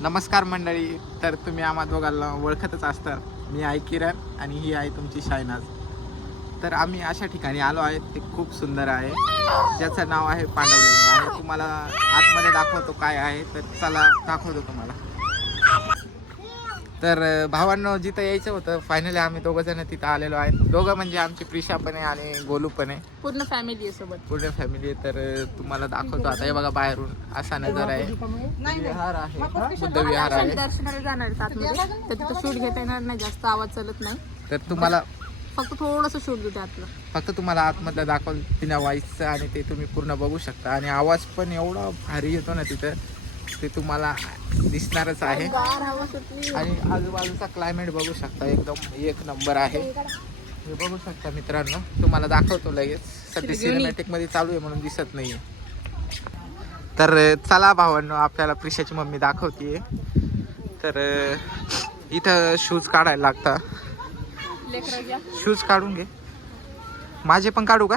नमस्कार मंडळी तर तुम्ही आम्हा दोघांना ओळखतच असतात मी आहे किरण आणि ही आहे तुमची शायनाज तर आम्ही अशा ठिकाणी आलो आहे ते खूप सुंदर आहे. ज्याचं नाव आहे पांडवलेणी आणि तुम्हाला आतमध्ये दाखवतो काय आहे तर चला दाखवतो तुम्हाला. तर भावांनो जिथं यायचं होतं फायनली आम्ही दोघं जण तिथं आलेलो आहे. दोघं म्हणजे आमची प्रिशा पण आहे आणि गोलू पण आहे. पूर्ण फॅमिली आहे सोबत. पूर्ण फॅमिली आहे. तर तुम्हाला दाखवतो आता. हे बघा बाहेरून असा नजर आहे. विहार आहे. बुद्ध विहार आहे. दर्शनाला जाणार आहेत आतमध्ये. तर तिथं शूट घेता येणार नाही. जास्त आवाज चालत नाही. तर तुम्हाला फक्त थोडस शूट घेते आतलं. फक्त तुम्हाला आतमधलं दाखवलं तिना वाईसचं आणि ते तुम्ही पूर्ण बघू शकता. आणि आवाज पण एवढा भारी येतो ना तिथं. ते तुम्हाला दिसणारच आहे. आणि आजूबाजूचा क्लायमेट बघू शकता एकदम एक नंबर आहे. हे बघू शकता मित्रांनो तुम्हाला दाखवतो लगेच. सध्या सिनेमॅटिकमध्ये चालू आहे म्हणून दिसत नाहीये. तर चला भावांनो आपल्याला प्रिशाची मम्मी दाखवतीये. तर इथं शूज काढायला घ्या. शूज काढून घे. माझे पण काढू का.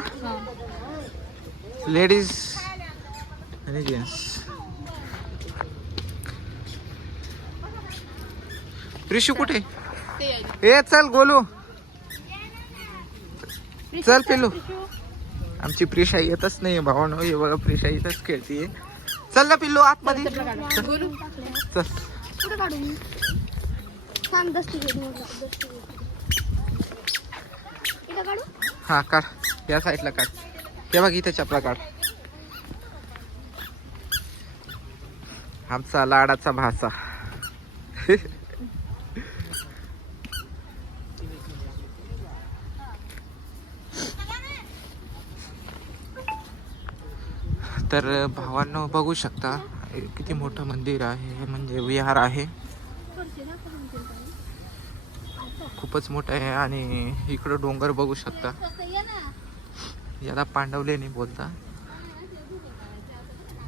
लेडीज आणि जेंट्स प्रिशू कुठे. ए चल गोलू. चल पिलू आमची प्रिशा येतच नाही भावानो. हे बघा प्रिशा इथंच खेळतीये. चल ना पिल्लू आतमध्ये. चल. हा काढ. या साईडला काढ. हे बघ इथे चपला काढ. आमचा लाडाचा भाचा. तर भावांनो बघू शकता किती मोठं मंदिर आहे हे म्हणजे विहार आहे. खूपच मोठं आहे आणि इकडं डोंगर बघू शकता. याला पांडवले नाही बोलता.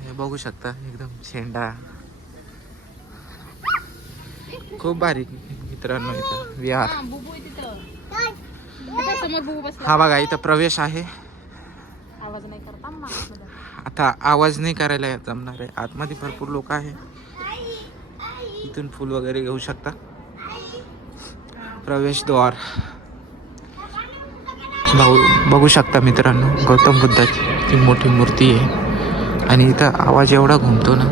हे बघू शकता एकदम शेंडा खूप भारी मित्रांनो इथं विहार. हा, बघा इथं प्रवेश आहे. आवाज नाही करता आता आवाज नाही करायला जमणार आहे. आतमध्ये भरपूर लोक आहे. इथून फुल वगैरे घेऊ शकता. प्रवेशद्वार भाऊ बघू शकता मित्रांनो गौतम बुद्धाची ती मोठी मूर्ती आहे. आणि इथं आवाज एवढा घुमतो ना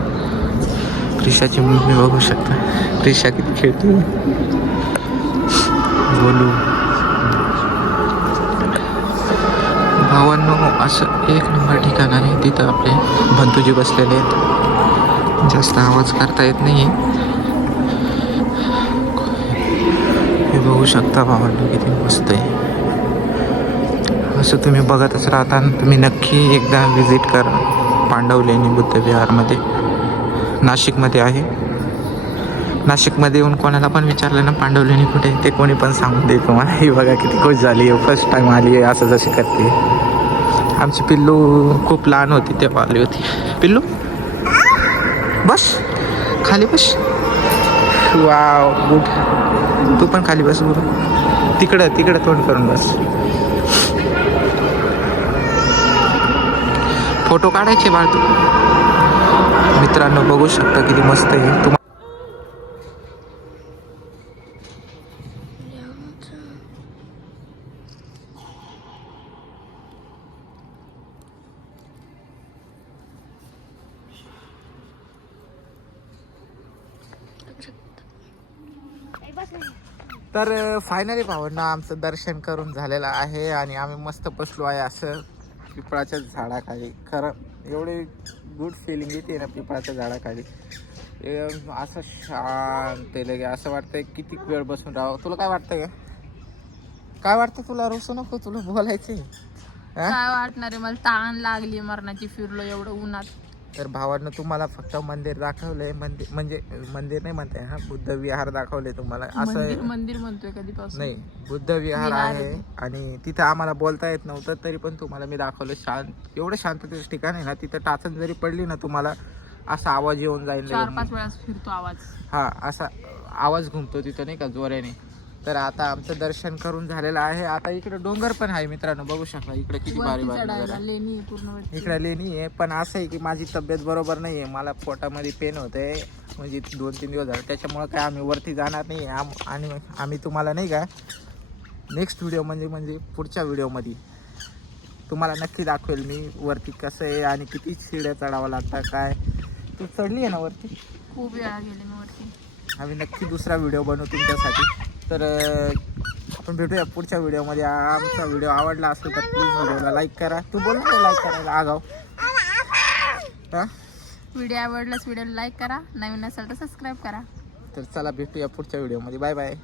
प्रिशाची मूर्ती बघू शकता. क्रिशा किती खेळतो. बोलू. भावांनो असं एक नंबर ठिकाण आहे तिथं आपले बंधूजी बसलेले आहेत. जास्त आवाज करता येत नाही हे बघू शकता भावांनो किती मस्त आहे. असं तुम्ही बघतच राहता तुम्ही नक्की एकदा व्हिजिट करा. पांडवलेणी बुद्धविहारमध्ये नाशिकमध्ये आहे. नाशिकमध्ये येऊन कोणाला पण विचारलं ना पांडवलेणी कुठे ते कोणी पण सांगून दे तुम्हाला. ही बघा किती खुश झाली आहे. फर्स्ट टाइम आली आहे असं जशी करते. आमची पिल्लू खूप लहान होती तेव्हा आली होती. पिल्लू? बस. खाली बस. वाव गुड तू पण खाली बस बरं तिकडं तिकडं तोंड करून बस. फोटो काढायचे बाळ तू. मित्रांनो बघू शकता किती मस्त आहे. तुम्हाला तर फायनली भावना आमचं दर्शन करून झालेलं आहे आणि आम्ही मस्त बसलो आहे असं पिपळाच्या झाडाखाली. खरं एवढी गुड फिलिंग येते ना पिपळाच्या झाडाखाली. असं शांत लगे. असं वाटतंय किती वेळ बसून राहावं. तुला काय वाटतं का काय वाटतं तुला? रोसू नको तुला बोलायचे काय वाटणार? आहे मला ताण लागली मरणाची फिरलो एवढं उन्हात. तर भावानं तुम्हाला फक्त मंदिर दाखवलंय. मंदिर म्हणजे मंदिर नाही म्हणताय हा बुद्ध विहार दाखवले तुम्हाला. असं मंदिर म्हणतोय कधीपासून? नाही बुद्ध विहार आहे. आणि तिथं आम्हाला बोलता येत नव्हतं तरी पण तुम्हाला मी दाखवलं. शांत एवढं शांततेचं ठिकाण आहे ना तिथं टाचन जरी पडली ना तुम्हाला असा आवाज येऊन जाईल. चार लगेच. पाच वेळा फिरतो आवाज. हा असा आवाज घुमतो तिथं नाही का जोऱ्याने. तर आता आमचं दर्शन करून झालेलं आहे. आता इकडे डोंगर पण आहे मित्रांनो बघू शकता इकडे किती भारी भारी. इकडे लेणी आहे पण असं आहे की माझी तब्येत बरोबर नाही आहे मला पोटामध्ये पेन होते म्हणजे दोन तीन दिवस झाले. त्याच्यामुळं काय आम्ही वरती जाणार नाही आम आणि आम्ही तुम्हाला नाही का नेक्स्ट व्हिडिओ म्हणजे म्हणजे पुढच्या व्हिडिओमध्ये तुम्हाला नक्की दाखवेल मी वरती कसं आहे आणि किती शिड्या चढावं लागतात काय. तू चढली आहे ना वरती? खूप वेळा गेले मी वरती. आम्ही नक्की दुसरा व्हिडिओ बनवू तुमच्यासाठी. तर आपण भेटूया पुढच्या व्हिडिओमध्ये. आमचा व्हिडिओ आवडला असेल तर प्लीज व्हिडिओला लाईक करा. तू बोल ना लाईक करायला. आगाव. हां? व्हिडिओ आवडल्यास व्हिडिओला लाईक करा. नवीन असेल तर सबस्क्राईब करा. तर चला भेटूया पुढच्या व्हिडिओमध्ये. Bye bye